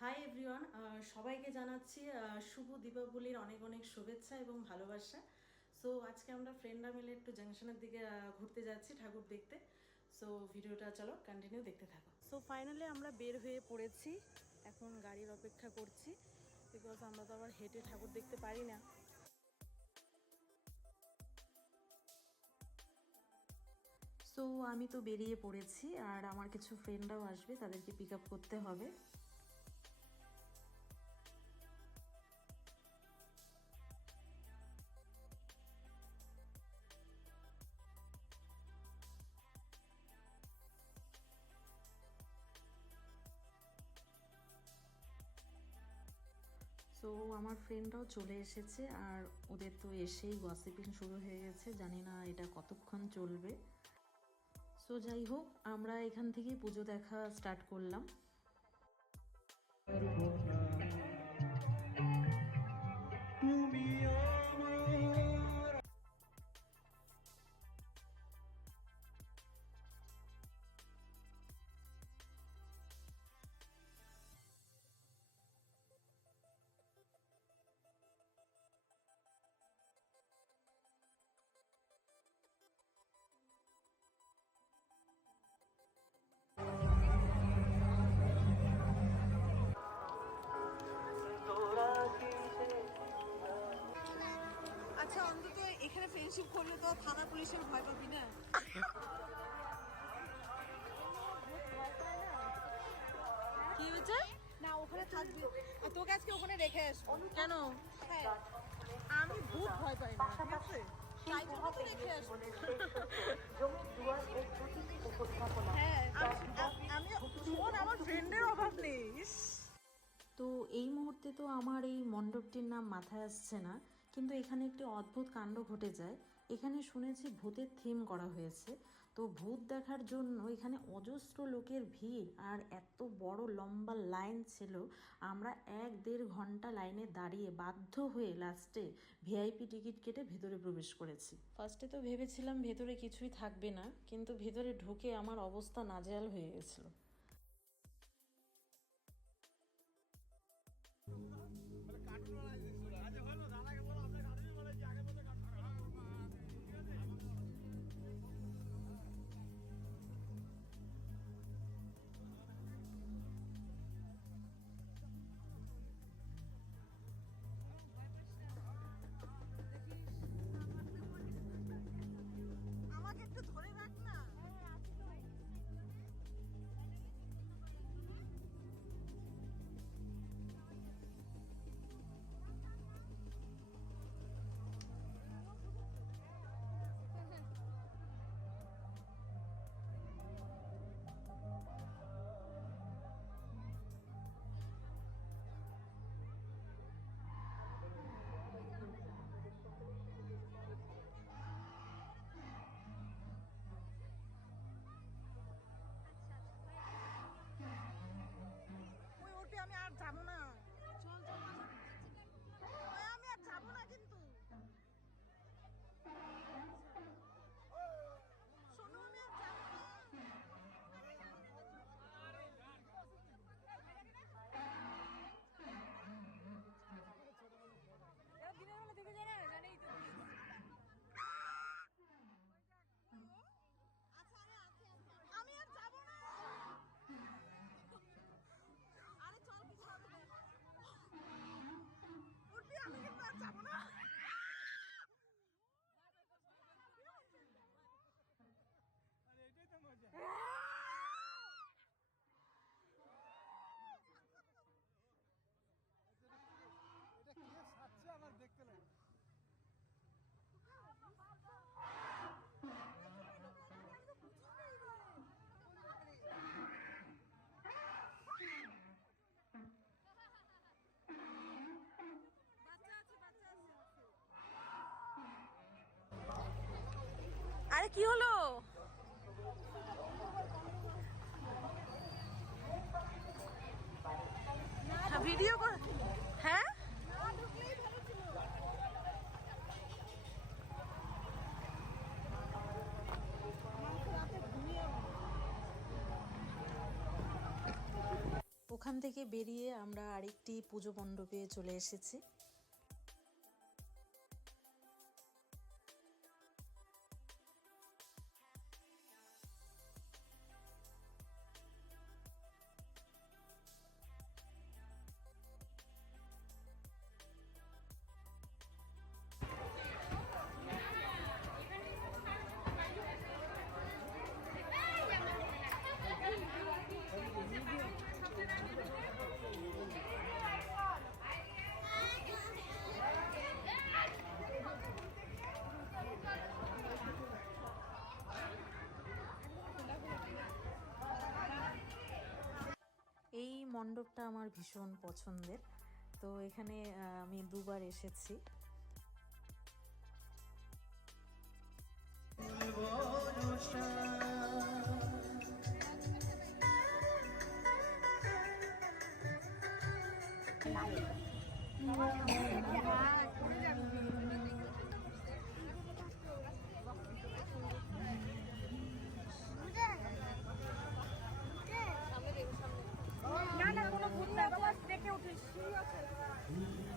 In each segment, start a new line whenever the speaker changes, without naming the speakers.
Hi everyone সবাইকে জানাচ্ছি শুভ দীপাবলির অনেক অনেক শুভেচ্ছা এবং ভালোবাসা। সো আজকে আমরা ফ্রেন্ডরা মিলে একটু জাংশনের দিকে ঘুরতে যাচ্ছি ঠাকুর দেখতে। সো ভিডিওটা চলো কন্টিনিউ দেখতে থাকো। সো ফাইনালি আমরা বের হয়ে পড়েছি। এখন গাড়ির অপেক্ষা করছি বিকজ আমরা তো আবার হেঁটে ঠাকুর দেখতে পারি না। সো আমি তো বেরিয়ে পড়েছি আর আমার কিছু ফ্রেন্ডরাও আসবে, তাদেরকে পিক আপ করতে হবে। সো আমার ফ্রেন্ডরাও চলে এসেছে আর ওদের তো এসেই গসিপিং শুরু হয়ে গেছে, জানি না এটা কতক্ষণ চলবে। সো যাই হোক, আমরা এখান থেকেই পুজো দেখা স্টার্ট করলাম।
ফ্রেন্ডশিপ করলে তো থানা পুলিশের ভয় পাবি না?
কি হয়েছে?
না ওখানে থাকবি। আর তোকে আজকে ওখানে রেখে আসব।
কেন?
হ্যাঁ। আমি ভূত ভয় পাই না ঠিক আছে? তাই জন্য তো রেখে আসব। হ্যাঁ আমি- আমি আমার ফ্রেন্ডের অভাব নেই।
তো এই মুহূর্তে তো আমার এই মণ্ডপটির নাম মাথায় আসছে না। কিন্তু এখানে একটি অদ্ভুত কাণ্ড ঘটে যায়। এখানে শুনেছি ভূতের থিম করা হয়েছে। তো ভূত দেখার জন্য এখানে অজস্র লোকের ভিড় আর এত বড় লম্বা লাইন ছিল। আমরা এক দেড় ঘণ্টা লাইনে দাঁড়িয়ে বাধ্য হয়ে লাস্টে ভিআইপি টিকিট কেটে ভেতরে প্রবেশ করেছি। ফার্স্টে তো ভেবেছিলাম ভেতরে কিছুই থাকবে না, কিন্তু ভেতরে ঢুকে আমার অবস্থা নাজেহাল হয়ে গেছিল।
আরে
কি
হলো? ভিডিও হ্যাঁ?
ঘুমিয়ে
ওখান থেকে বেরিয়ে আমরা আরেকটি পুজো মণ্ডপে চলে এসেছি। মণ্ডপটা আমার ভীষণ পছন্দের। তো এখানে আমি দুবার এসেছি।
না 可以需要可以。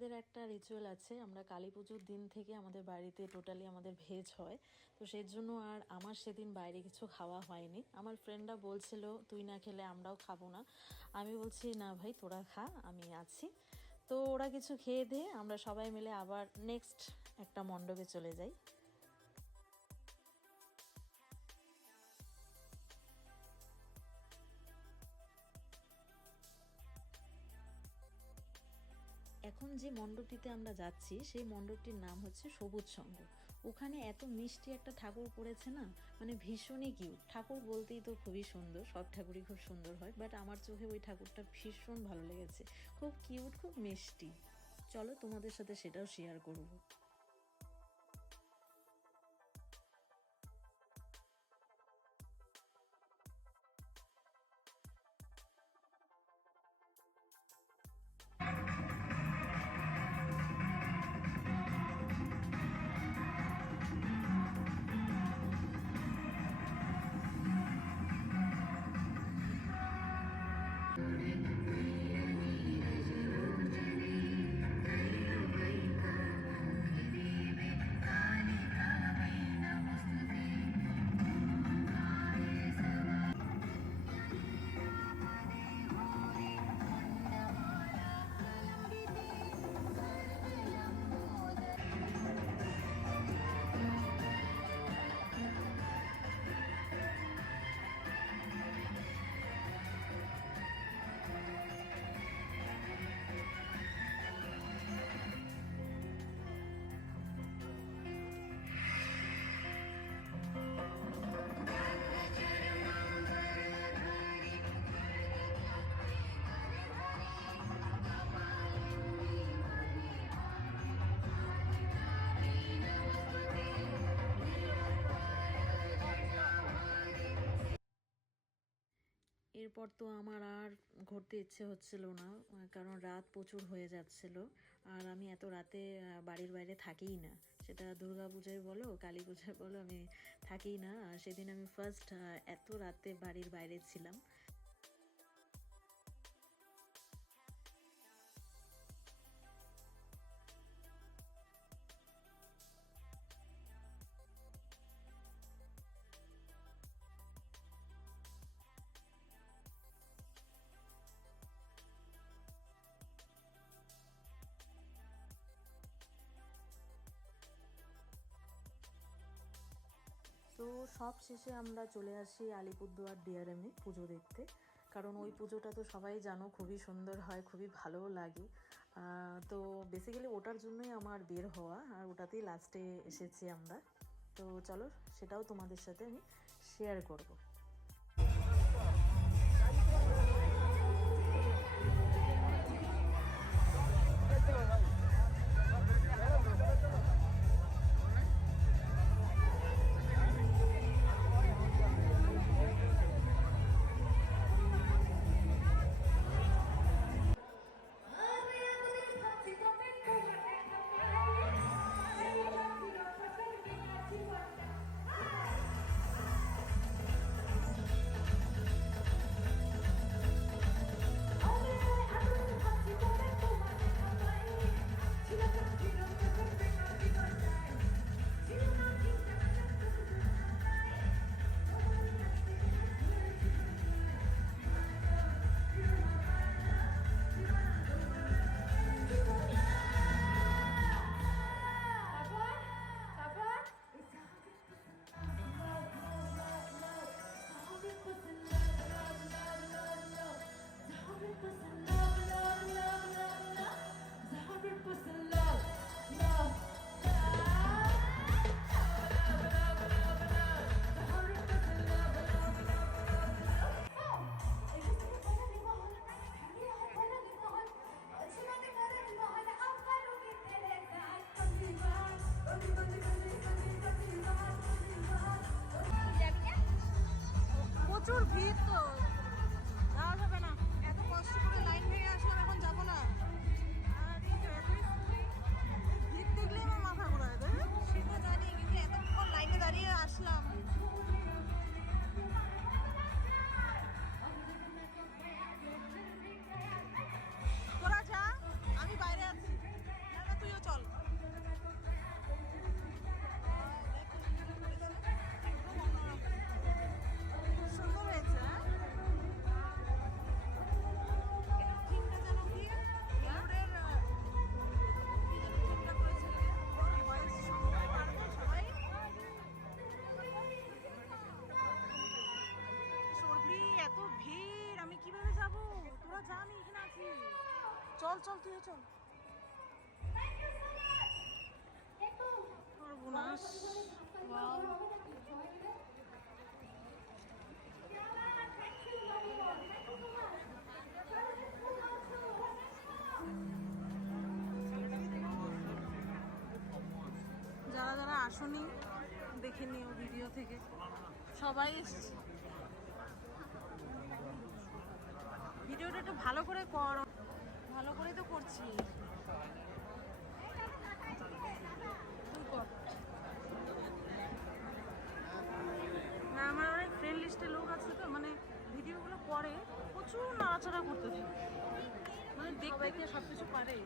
আমাদের একটা রিচুয়াল আছে। আমরা কালী পুজোর দিন থেকে আমাদের বাড়িতে টোটালি আমাদের ভেজ হয়। তো সেই জন্য আর আমার সেদিন বাইরে কিছু খাওয়া হয়নি। আমার ফ্রেন্ডরা বলছিল, তুই না খেলে আমরাও খাব না। আমি বলছি, না ভাই, তোরা খা, আমি আছি। তো ওরা কিছু খেয়ে দিয়ে আমরা সবাই মিলে আবার নেক্সট একটা মণ্ডপে চলে যাই। যে মণ্ডপটিতে আমরা যাচ্ছি, সেই মণ্ডপটির নাম হচ্ছে সবুজ সঙ্গ ওখানে এত মিষ্টি একটা ঠাকুর পড়েছে না মানে ভীষণই কিউট ঠাকুর বলতেই তো খুবই সুন্দর, সব ঠাকুরই খুব সুন্দর হয় বাট আমার চোখে ওই ঠাকুরটা ভীষণ ভালো লেগেছে। খুব কিউট খুব মিষ্টি। চলো তোমাদের সাথে সেটাও শেয়ার করব। এরপর তো আমার আর ঘুরতে ইচ্ছে হচ্ছিল না, কারণ রাত প্রচুর হয়ে যাচ্ছিল। আর আমি এত রাতে বাড়ির বাইরে থাকিই না। সেটা দুর্গা পূজায় বলো, কালী পূজায় বলো, আমি থাকিই না। সেদিন আমি ফার্স্ট এত রাতে বাড়ির বাইরে ছিলাম। তো সব শেষে আমরা চলে আসি আলিপুরদুয়ার ডিআরএমে পুজো দেখতে। কারণ ওই পুজোটা তো সবাই জানো, খুবই সুন্দর হয়, খুবই ভালোও লাগে। তো বেসিক্যালি ওটার জন্যই আমার বের হওয়া, আর ওটাতেই লাস্টে এসেছি আমরা। তো চলো, সেটাও তোমাদের সাথে আমি শেয়ার করব।
প্রচুর ভিড় তো যাওয়া চল চল তুই চল। যারা যারা আসনি, দেখে নিও ভিডিও থেকে। সবাই ভিডিওটা একটু ভালো করে কর। ভালো করে তো করছি। না, আমার অনেক ফ্রেন্ড লিস্টে লোক আছে তো মানে ভিডিওগুলো করে, প্রচুর নাড়াচাড়া করতে থাকে। মানে দেখতে সব কিছু পারে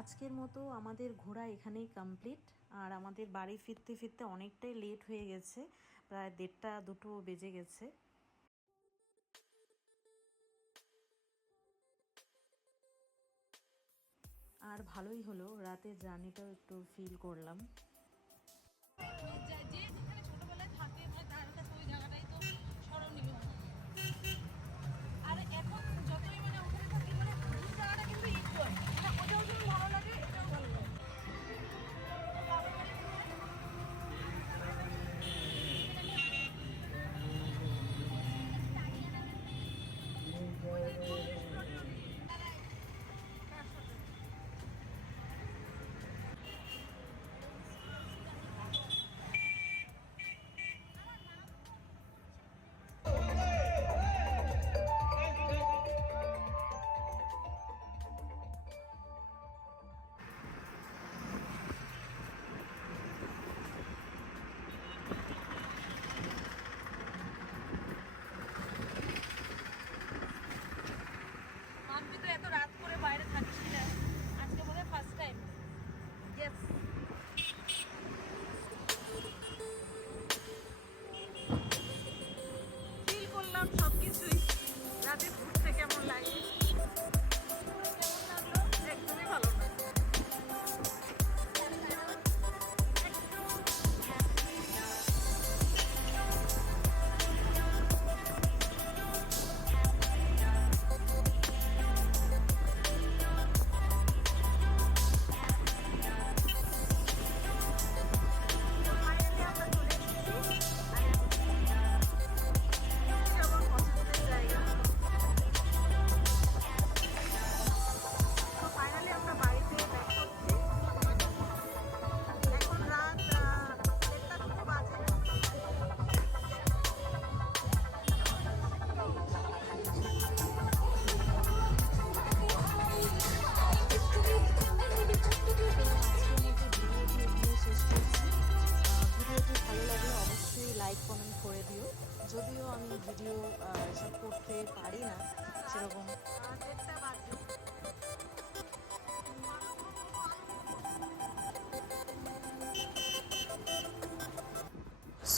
আজকের মতো আমাদের ঘোরা এখানেই কমপ্লিট আর আমাদের বাড়ি ফিরতে ফিরতে অনেকটাই লেট হয়ে গেছে, প্রায় দেড়টা দুটো বেজে গেছে। আর ভালোই হলো, রাতের জার্নিটাও একটু ফিল করলাম।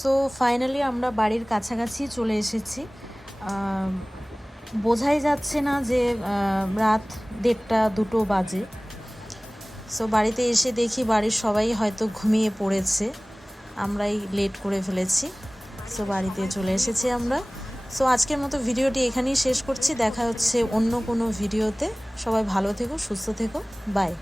সো ফাইনালি আমরা বাড়ির কাছাকাছি চলে এসেছি। বোঝাই যাচ্ছে না যে রাত দেড়টা দুটো বাজে। সো বাড়িতে এসে দেখি বাড়ির সবাই হয়তো ঘুমিয়ে পড়েছে। আমরাই লেট করে ফেলেছি। সো বাড়িতে চলে এসেছি আমরা। সো আজকের মতো ভিডিওটি এখানেই শেষ করছি। দেখা হচ্ছে অন্য কোনো ভিডিওতে। সবাই ভালো থেকো, সুস্থ থেকো। বাই